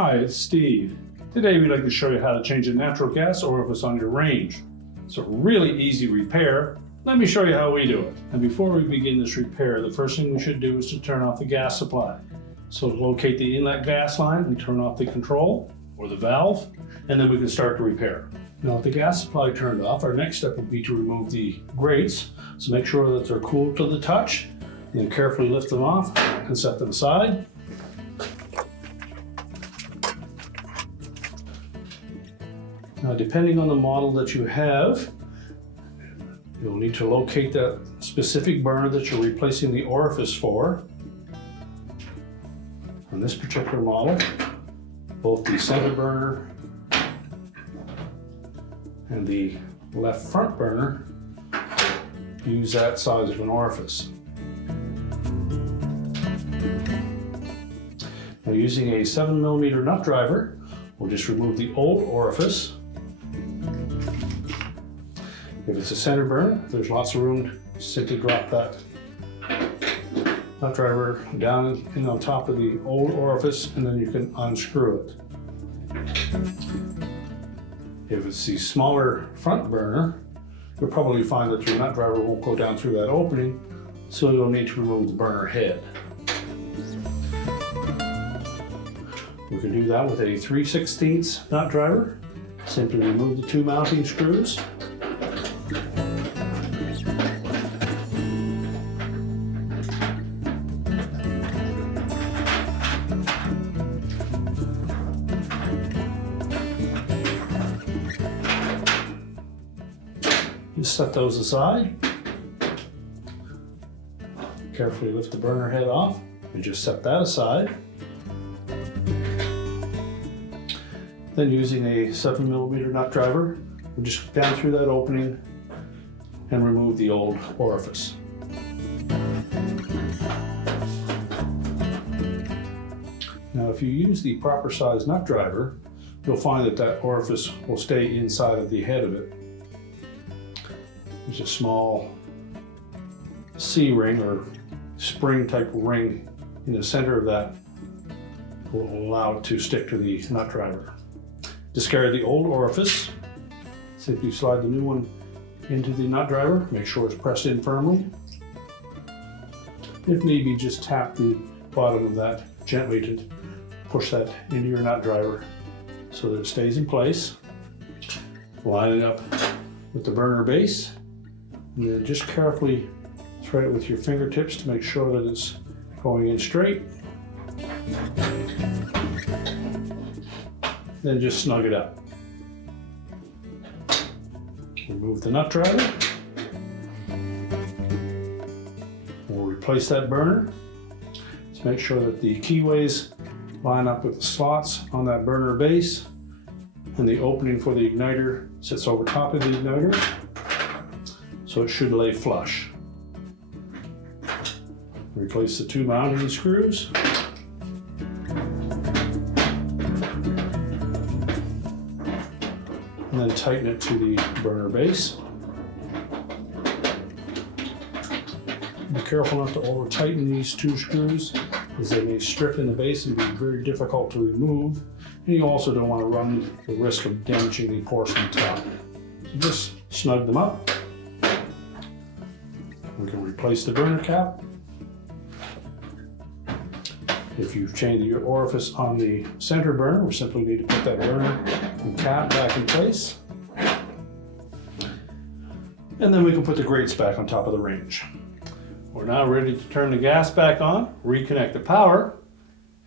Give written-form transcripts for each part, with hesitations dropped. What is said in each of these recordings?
Hi, it's Steve. Today we'd like to show you how to change a natural gas orifice on your range. It's a really easy repair. Let me show you how we do it. And before we begin this repair, the first thing we should do is to turn off the gas supply. So locate the inlet gas line and turn off the control or the valve, and then we can start the repair. Now with the gas supply turned off, our next step would be to remove the grates. So make sure that they're cool to the touch, then carefully lift them off and set them aside. Now, depending on the model that you have, you'll need to locate that specific burner that you're replacing the orifice for. On this particular model, both the center burner and the left front burner use that size of an orifice. Now, using a 7mm nut driver, we'll just remove the old orifice. If it's a center burner, there's lots of room to simply drop that nut driver down in on top of the old orifice, and then you can unscrew it. If it's the smaller front burner, you'll probably find that your nut driver won't go down through that opening, so you'll need to remove the burner head. We can do that with a 3/16 nut driver. Simply remove the two mounting screws. Just set those aside. Carefully lift the burner head off and just set that aside. Then using a 7mm nut driver, we'll just go down through that opening and remove the old orifice. Now, if you use the proper size nut driver, you'll find that that orifice will stay inside of the head of it. There's a small C-ring or spring type ring in the center of that will allow it to stick to the nut driver. Discard the old orifice. Simply slide the new one into the nut driver. Make sure it's pressed in firmly. If need be, just tap the bottom of that gently to push that into your nut driver so that it stays in place. Line it up with the burner base. And then just carefully thread it with your fingertips to make sure that it's going in straight. Then just snug it up. Remove the nut driver. We'll replace that burner. Let's make sure that the keyways line up with the slots on that burner base, and the opening for the igniter sits over top of the igniter, so it should lay flush. Replace the two mounting screws. And then tighten it to the burner base. Be careful not to over tighten these two screws, as they may strip in the base and be very difficult to remove. And you also don't want to run the risk of damaging the porcelain top. So just snug them up. We can replace the burner cap. If you've changed your orifice on the center burner, we simply need to put that burner and cap back in place. And then we can put the grates back on top of the range. We're now ready to turn the gas back on, reconnect the power,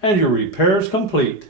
and your repair is complete.